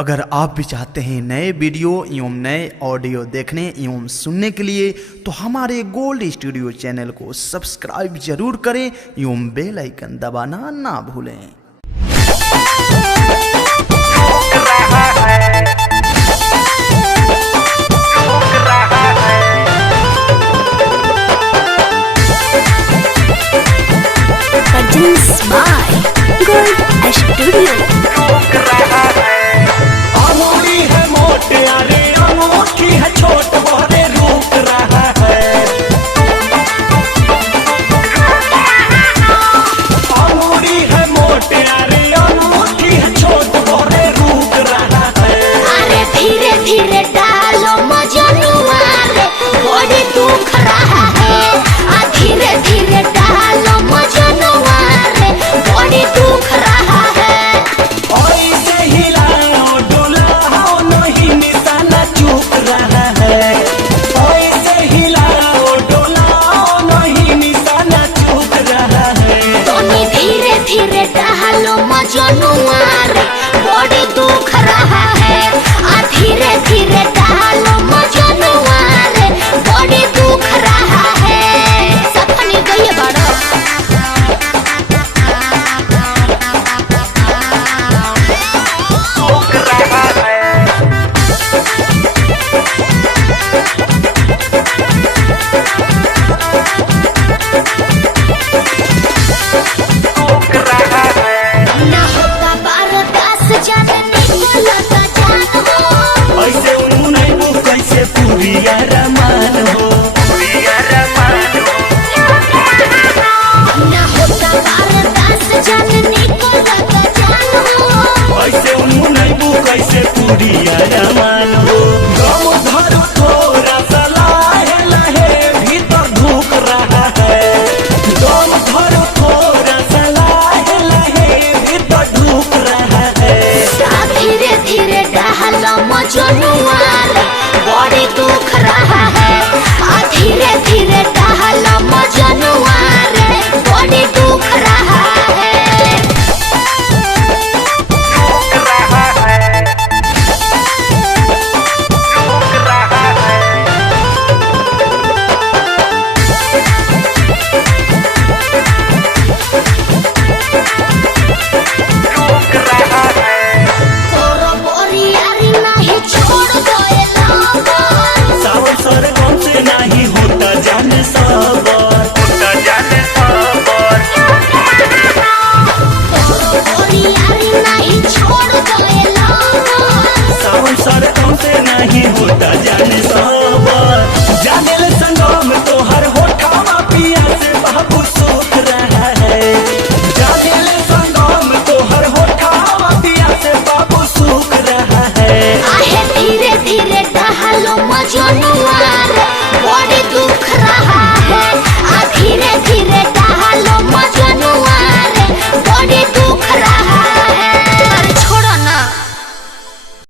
अगर आप भी चाहते हैं नए वीडियो एवं नए ऑडियो देखने एवं सुनने के लिए तो हमारे गोल्ड स्टूडियो चैनल को सब्सक्राइब जरूर करें एवं बेल आइकन दबाना ना भूलें। Produced by Gold Studio। धीरे धीरे डालो मजनुआ।